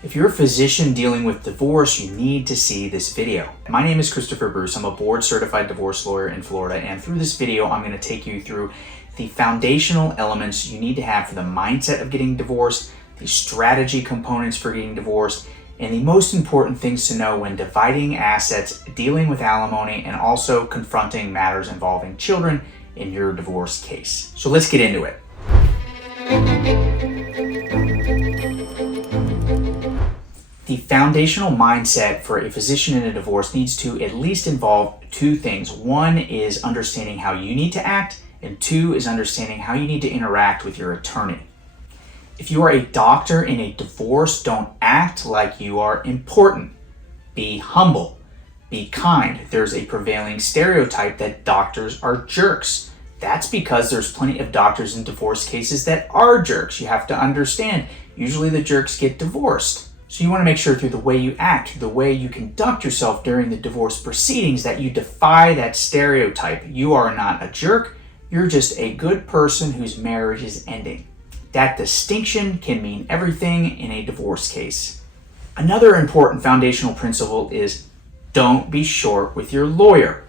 If you're a physician dealing with divorce, you need to see this video. My name is Christopher Bruce. I'm a board-certified divorce lawyer in Florida, and through this video, I'm going to take you through the foundational elements you need to have for the mindset of getting divorced, the strategy components for getting divorced, and the most important things to know when dividing assets, dealing with alimony, and also confronting matters involving children in your divorce case. So let's get into it. The foundational mindset for a physician in a divorce needs to at least involve two things. One is understanding how you need to act, and two is understanding how you need to interact with your attorney. If you are a doctor in a divorce, don't act like you are important. Be humble. Be kind. There's a prevailing stereotype that doctors are jerks. That's because there's plenty of doctors in divorce cases that are jerks. You have to understand, usually the jerks get divorced. So you want to make sure through the way you act, through the way you conduct yourself during the divorce proceedings, that you defy that stereotype. You are not a jerk. You're just a good person whose marriage is ending. That distinction can mean everything in a divorce case. Another important foundational principle is don't be short with your lawyer.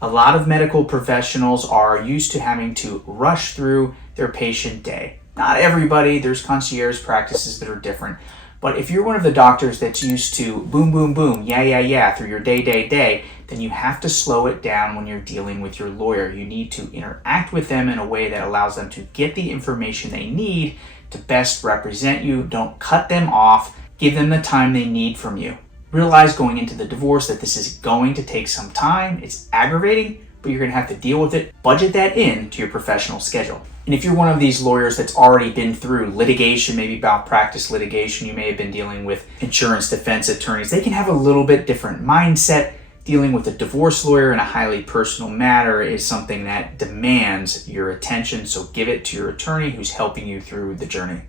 A lot of medical professionals are used to having to rush through their patient day. Not everybody, there's concierge practices that are different. But if you're one of the doctors that's used to boom, boom, boom, yeah, through your day, then you have to slow it down when you're dealing with your lawyer. You need to interact with them in a way that allows them to get the information they need to best represent you. Don't cut them off. Give them the time they need from you. Realize going into the divorce that this is going to take some time. It's aggravating, but you're going to have to deal with it. Budget that in to your professional schedule. And if you're one of these lawyers that's already been through litigation, maybe malpractice litigation, you may have been dealing with insurance defense attorneys, they can have a little bit different mindset. Dealing with a divorce lawyer in a highly personal matter is something that demands your attention, so give it to your attorney who's helping you through the journey.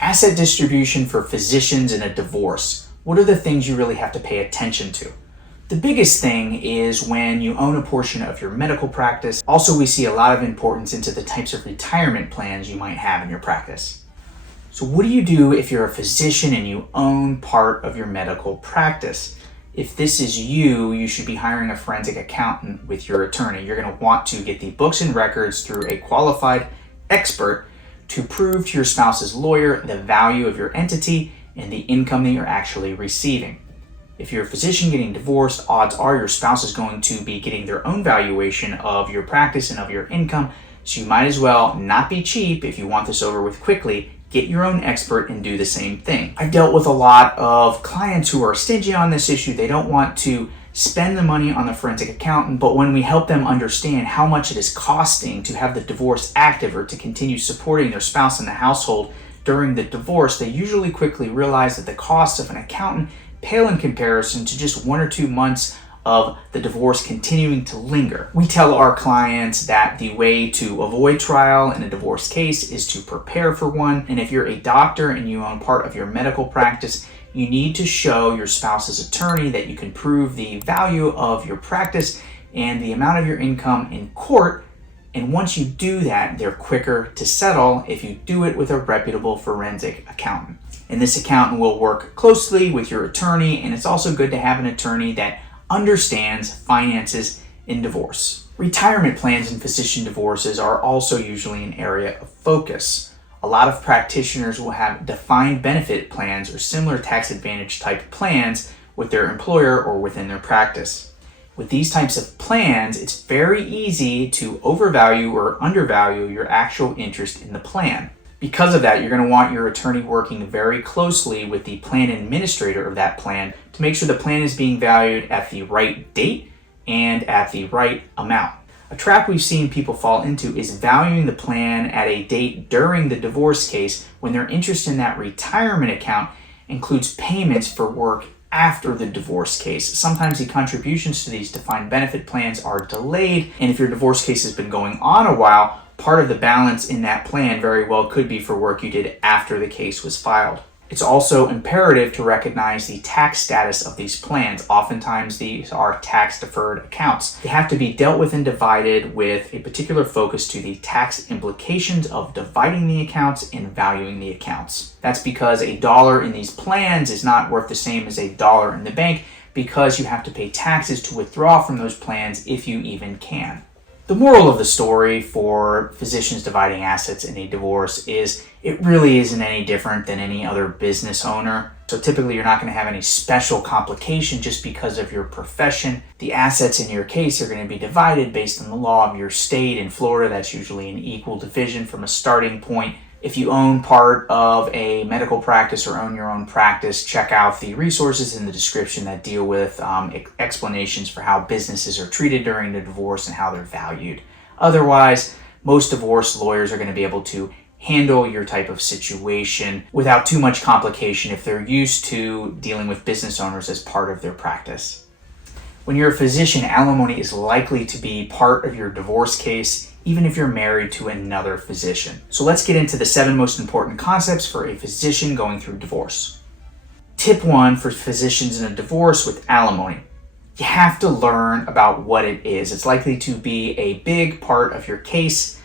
Asset distribution for physicians in a divorce. What are the things you really have to pay attention to? The biggest thing is when you own a portion of your medical practice. Also, we see a lot of importance into the types of retirement plans you might have in your practice. So what do you do if you're a physician and you own part of your medical practice? If this is you, you should be hiring a forensic accountant with your attorney. You're going to want to get the books and records through a qualified expert to prove to your spouse's lawyer the value of your entity and the income that you're actually receiving. If you're a physician getting divorced, odds are your spouse is going to be getting their own valuation of your practice and of your income, so you might as well not be cheap if you want this over with quickly. Get your own expert and do the same thing. I've dealt with a lot of clients who are stingy on this issue. They don't want to spend the money on the forensic accountant, but when we help them understand how much it is costing to have the divorce active or to continue supporting their spouse in the household during the divorce, they usually quickly realize that the cost of an accountant pale in comparison to just 1 or 2 months of the divorce continuing to linger. We tell our clients that the way to avoid trial in a divorce case is to prepare for one. And if you're a doctor and you own part of your medical practice, you need to show your spouse's attorney that you can prove the value of your practice and the amount of your income in court. And once you do that, they're quicker to settle if you do it with a reputable forensic accountant. And this accountant will work closely with your attorney, and it's also good to have an attorney that understands finances in divorce. Retirement plans in physician divorces are also usually an area of focus. A lot of practitioners will have defined benefit plans or similar tax advantage type plans with their employer or within their practice. With these types of plans, it's very easy to overvalue or undervalue your actual interest in the plan. Because of that, you're going to want your attorney working very closely with the plan administrator of that plan to make sure the plan is being valued at the right date and at the right amount. A trap we've seen people fall into is valuing the plan at a date during the divorce case when their interest in that retirement account includes payments for work after the divorce case. Sometimes the contributions to these defined benefit plans are delayed, and if your divorce case has been going on a while, part of the balance in that plan very well could be for work you did after the case was filed. It's also imperative to recognize the tax status of these plans. Oftentimes, these are tax-deferred accounts. They have to be dealt with and divided with a particular focus to the tax implications of dividing the accounts and valuing the accounts. That's because a dollar in these plans is not worth the same as a dollar in the bank, because you have to pay taxes to withdraw from those plans if you even can. The moral of the story for physicians dividing assets in a divorce is it really isn't any different than any other business owner. So typically you're not going to have any special complication just because of your profession. The assets in your case are going to be divided based on the law of your state. In Florida, that's usually an equal division from a starting point. If you own part of a medical practice or own your own practice, check out the resources in the description that deal with explanations for how businesses are treated during the divorce and how they're valued. Otherwise, most divorce lawyers are going to be able to handle your type of situation without too much complication if they're used to dealing with business owners as part of their practice. When you're a physician, alimony is likely to be part of your divorce case, even if you're married to another physician. So let's get into the 7 most important concepts for a physician going through divorce. Tip 1 for physicians in a divorce with alimony. You have to learn about what it is. It's likely to be a big part of your case.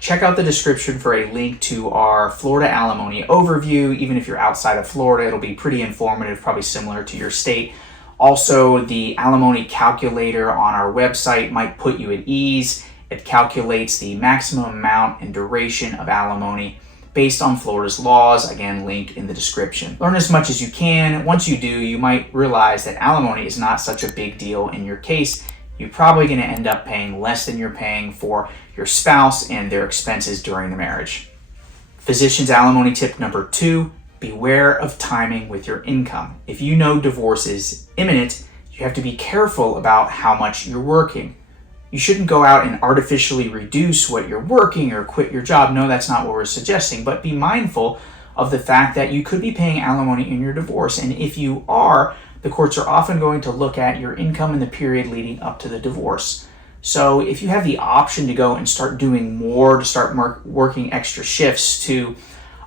Check out the description for a link to our Florida alimony overview. Even if you're outside of Florida, it'll be pretty informative, probably similar to your state. Also, the alimony calculator on our website might put you at ease. It calculates the maximum amount and duration of alimony based on Florida's laws. Again, link in the description. Learn as much as you can. Once you do, you might realize that alimony is not such a big deal in your case. You're probably going to end up paying less than you're paying for your spouse and their expenses during the marriage. Physician's alimony tip number 2, beware of timing with your income. If you know divorce is imminent, you have to be careful about how much you're working. You shouldn't go out and artificially reduce what you're working or quit your job. No, that's not what we're suggesting, but be mindful of the fact that you could be paying alimony in your divorce. And if you are, the courts are often going to look at your income in the period leading up to the divorce. So if you have the option to go and start doing more, to start working extra shifts, to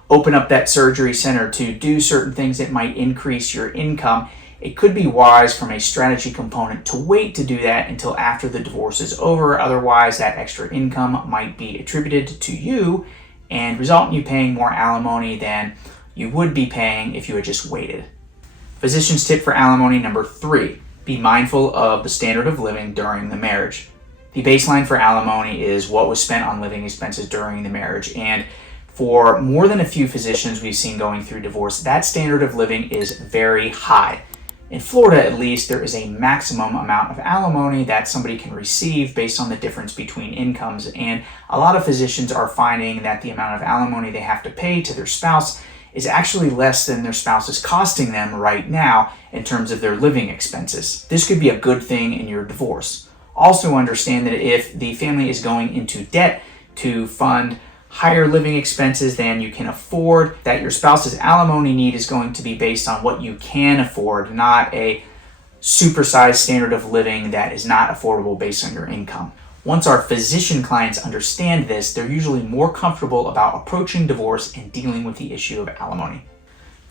open up that surgery center, to do certain things that might increase your income, it could be wise from a strategy component to wait to do that until after the divorce is over. Otherwise, that extra income might be attributed to you and result in you paying more alimony than you would be paying if you had just waited. Physician's tip for alimony number 3, be mindful of the standard of living during the marriage. The baseline for alimony is what was spent on living expenses during the marriage, and for more than a few physicians we've seen going through divorce, that standard of living is very high. In Florida, at least, there is a maximum amount of alimony that somebody can receive based on the difference between incomes, and a lot of physicians are finding that the amount of alimony they have to pay to their spouse is actually less than their spouse is costing them right now in terms of their living expenses. This could be a good thing in your divorce. Also understand that if the family is going into debt to fund higher living expenses than you can afford, that your spouse's alimony need is going to be based on what you can afford, not a supersized standard of living that is not affordable based on your income. Once our physician clients understand this, they're usually more comfortable about approaching divorce and dealing with the issue of alimony.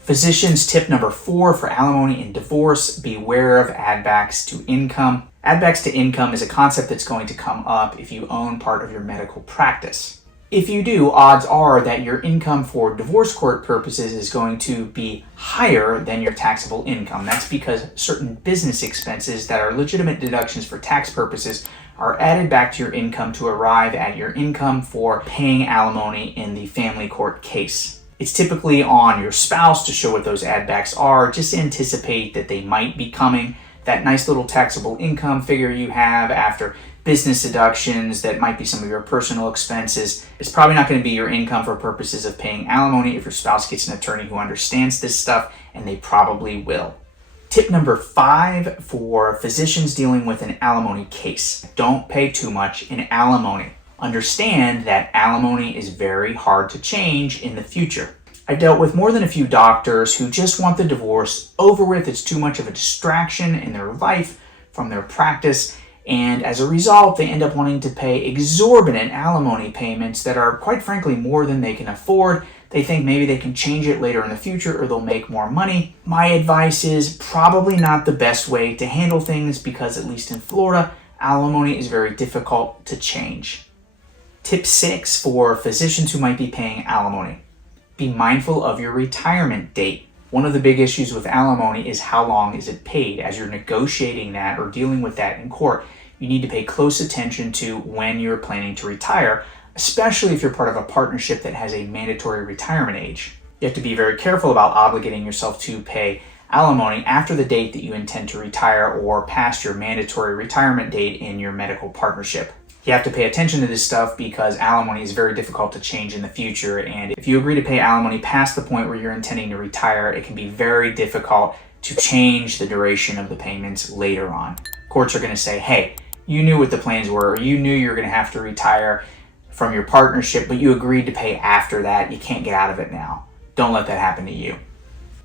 Physician's tip number 4 for alimony and divorce, beware of add-backs to income. Add-backs to income is a concept that's going to come up if you own part of your medical practice. If you do, odds are that your income for divorce court purposes is going to be higher than your taxable income. That's because certain business expenses that are legitimate deductions for tax purposes are added back to your income to arrive at your income for paying alimony in the family court case. It's typically on your spouse to show what those add backs are. Just anticipate that they might be coming. That nice little taxable income figure you have after business deductions that might be some of your personal expenses. It's probably not going to be your income for purposes of paying alimony if your spouse gets an attorney who understands this stuff, and they probably will. Tip number 5 for physicians dealing with an alimony case. Don't pay too much in alimony. Understand that alimony is very hard to change in the future. I dealt with more than a few doctors who just want the divorce over with. It's too much of a distraction in their life from their practice, and as a result, they end up wanting to pay exorbitant alimony payments that are, quite frankly, more than they can afford. They think maybe they can change it later in the future or they'll make more money. My advice is probably not the best way to handle things because, at least in Florida, alimony is very difficult to change. Tip 6 for physicians who might be paying alimony. Be mindful of your retirement date. One of the big issues with alimony is how long is it paid. As you're negotiating that or dealing with that in court, you need to pay close attention to when you're planning to retire, especially if you're part of a partnership that has a mandatory retirement age. You have to be very careful about obligating yourself to pay alimony after the date that you intend to retire or past your mandatory retirement date in your medical partnership. You have to pay attention to this stuff because alimony is very difficult to change in the future, and if you agree to pay alimony past the point where you're intending to retire, it can be very difficult to change the duration of the payments later on. Courts are going to say, hey, you knew what the plans were, or you knew you were going to have to retire from your partnership, but you agreed to pay after that. You can't get out of it now. Don't let that happen to you.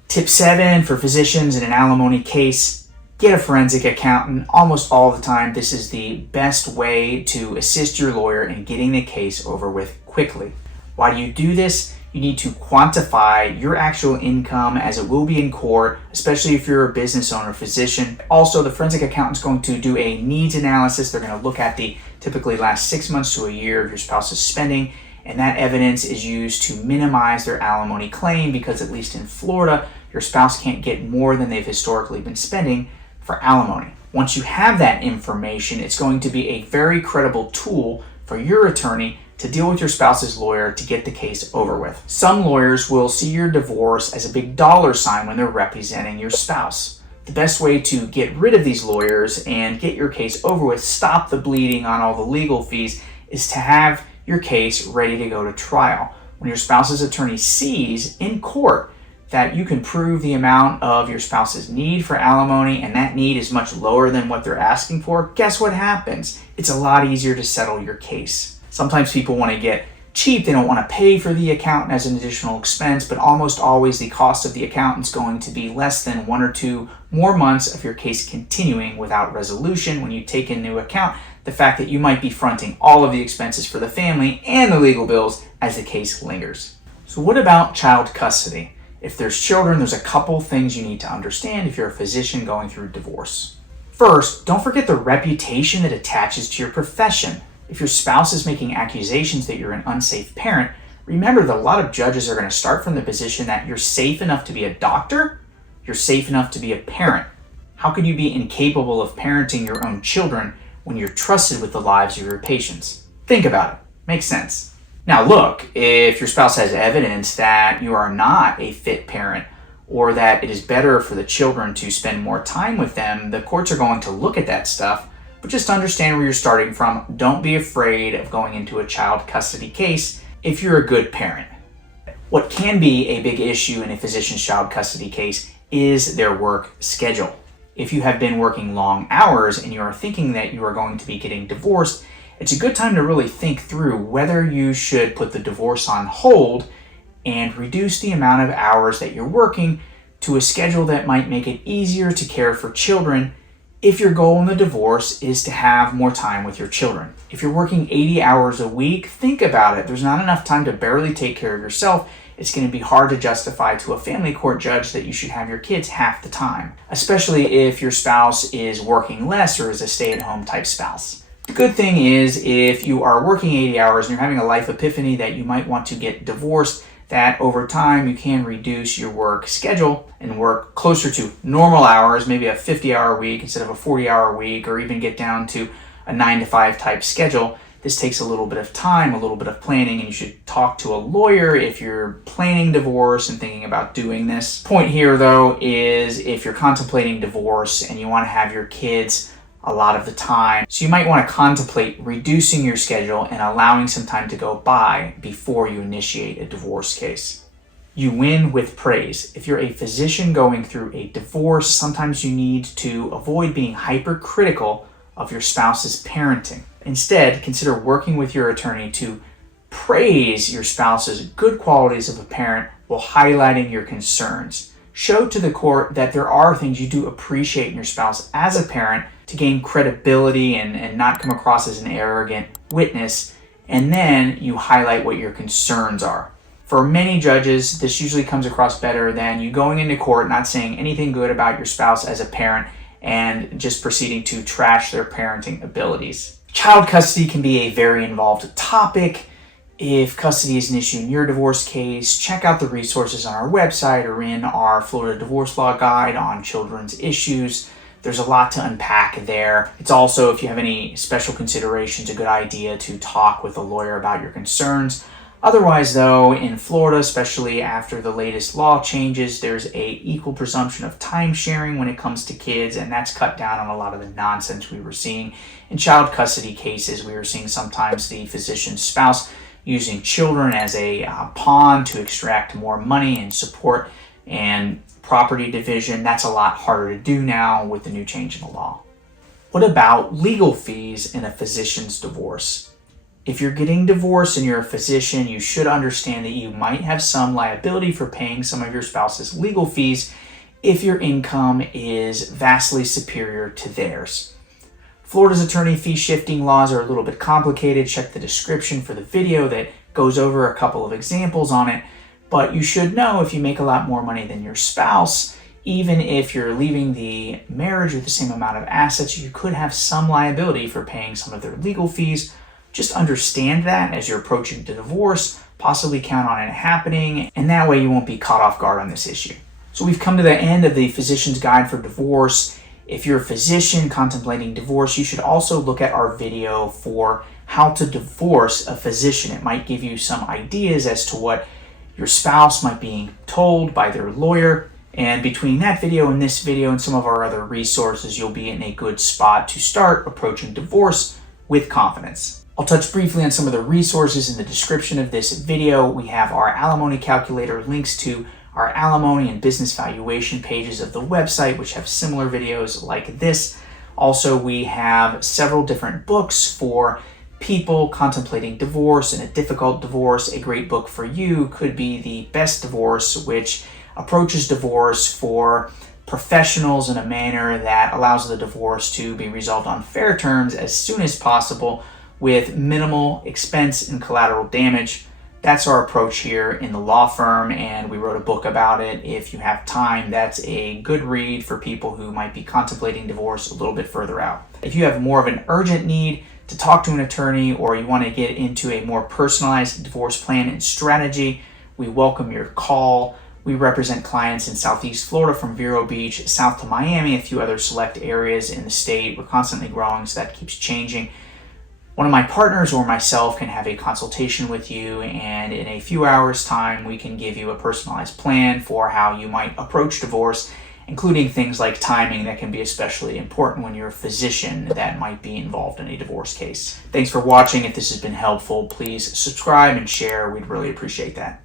Tip 7 for physicians in an alimony case. Get a forensic accountant. Almost all the time, this is the best way to assist your lawyer in getting the case over with quickly. Why do you do this? You need to quantify your actual income as it will be in court, especially if you're a business owner, physician. Also, the forensic accountant is going to do a needs analysis. They're going to look at the typically last 6 months to a year of your spouse's spending, and that evidence is used to minimize their alimony claim because, at least in Florida, your spouse can't get more than they've historically been spending for alimony. Once you have that information, it's going to be a very credible tool for your attorney to deal with your spouse's lawyer to get the case over with. Some lawyers will see your divorce as a big dollar sign when they're representing your spouse. The best way to get rid of these lawyers and get your case over with, stop the bleeding on all the legal fees, is to have your case ready to go to trial. When your spouse's attorney sees in court that you can prove the amount of your spouse's need for alimony and that need is much lower than what they're asking for, guess what happens? It's a lot easier to settle your case. Sometimes people want to get cheap. They don't want to pay for the accountant as an additional expense, but almost always the cost of the accountant is going to be less than 1 or 2 more months of your case continuing without resolution when you take into account the fact that you might be fronting all of the expenses for the family and the legal bills as the case lingers. So what about child custody? If there's children, there's a couple things you need to understand if you're a physician going through divorce. First, don't forget the reputation that attaches to your profession. If your spouse is making accusations that you're an unsafe parent, remember that a lot of judges are going to start from the position that you're safe enough to be a doctor, you're safe enough to be a parent. How could you be incapable of parenting your own children when you're trusted with the lives of your patients? Think about it. Makes sense. Now look, if your spouse has evidence that you are not a fit parent or that it is better for the children to spend more time with them, the courts are going to look at that stuff, but just understand where you're starting from. Don't be afraid of going into a child custody case if you're a good parent. What can be a big issue in a physician's child custody case is their work schedule. If you have been working long hours and you are thinking that you are going to be getting divorced, it's a good time to really think through whether you should put the divorce on hold and reduce the amount of hours that you're working to a schedule that might make it easier to care for children if your goal in the divorce is to have more time with your children. If you're working 80 hours a week, think about it. There's not enough time to barely take care of yourself. It's going to be hard to justify to a family court judge that you should have your kids half the time, especially if your spouse is working less or is a stay-at-home type spouse. The good thing is if you are working 80 hours and you're having a life epiphany that you might want to get divorced, that over time you can reduce your work schedule and work closer to normal hours, maybe a 50-hour week instead of a 40-hour week, or even get down to a 9-to-5 type schedule. This takes a little bit of time, a little bit of planning, and you should talk to a lawyer if you're planning divorce and thinking about doing this. Point here, though, is if you're contemplating divorce and you want to have your kids a lot of the time, so you might want to contemplate reducing your schedule and allowing some time to go by before you initiate a divorce case. You win with praise. If you're a physician going through a divorce, sometimes you need to avoid being hypercritical of your spouse's parenting. Instead, consider working with your attorney to praise your spouse's good qualities of a parent while highlighting your concerns. Show to the court that there are things you do appreciate in your spouse as a parent to gain credibility and not come across as an arrogant witness, and then you highlight what your concerns are. For many judges, this usually comes across better than you going into court, not saying anything good about your spouse as a parent, and just proceeding to trash their parenting abilities. Child custody can be a very involved topic. If custody is an issue in your divorce case, check out the resources on our website or in our Florida Divorce Law Guide on children's issues. There's a lot to unpack there. It's also, if you have any special considerations, a good idea to talk with a lawyer about your concerns. Otherwise, though, in Florida, especially after the latest law changes, there's a equal presumption of time sharing when it comes to kids, and that's cut down on a lot of the nonsense we were seeing in child custody cases. We were seeing sometimes the physician's spouse using children as a pawn to extract more money and support and property division. That's a lot harder to do now with the new change in the law. What about legal fees in a physician's divorce? If you're getting divorced and you're a physician, you should understand that you might have some liability for paying some of your spouse's legal fees if your income is vastly superior to theirs. Florida's attorney fee shifting laws are a little bit complicated. Check the description for the video that goes over a couple of examples on it. But you should know if you make a lot more money than your spouse, even if you're leaving the marriage with the same amount of assets, you could have some liability for paying some of their legal fees. Just understand that as you're approaching the divorce, possibly count on it happening, and that way you won't be caught off guard on this issue. So we've come to the end of the Physician's Guide for Divorce. If you're a physician contemplating divorce, you should also look at our video for how to divorce a physician. It might give you some ideas as to what your spouse might be told by their lawyer. And between that video and this video and some of our other resources, you'll be in a good spot to start approaching divorce with confidence. I'll touch briefly on some of the resources in the description of this video. We have our alimony calculator, links to our alimony and business valuation pages of the website, which have similar videos like this. Also, we have several different books for people contemplating divorce and a difficult divorce. A great book for you could be The Best Divorce, which approaches divorce for professionals in a manner that allows the divorce to be resolved on fair terms as soon as possible with minimal expense and collateral damage. That's our approach here in the law firm, and we wrote a book about it. If you have time, that's a good read for people who might be contemplating divorce a little bit further out. If you have more of an urgent need to talk to an attorney, or you want to get into a more personalized divorce plan and strategy, we welcome your call. We represent clients in Southeast Florida from Vero Beach south to Miami, a few other select areas in the state. We're constantly growing, so that keeps changing. One of my partners or myself can have a consultation with you, and in a few hours' time, we can give you a personalized plan for how you might approach divorce, including things like timing that can be especially important when you're a physician that might be involved in a divorce case. Thanks for watching. If this has been helpful, please subscribe and share. We'd really appreciate that.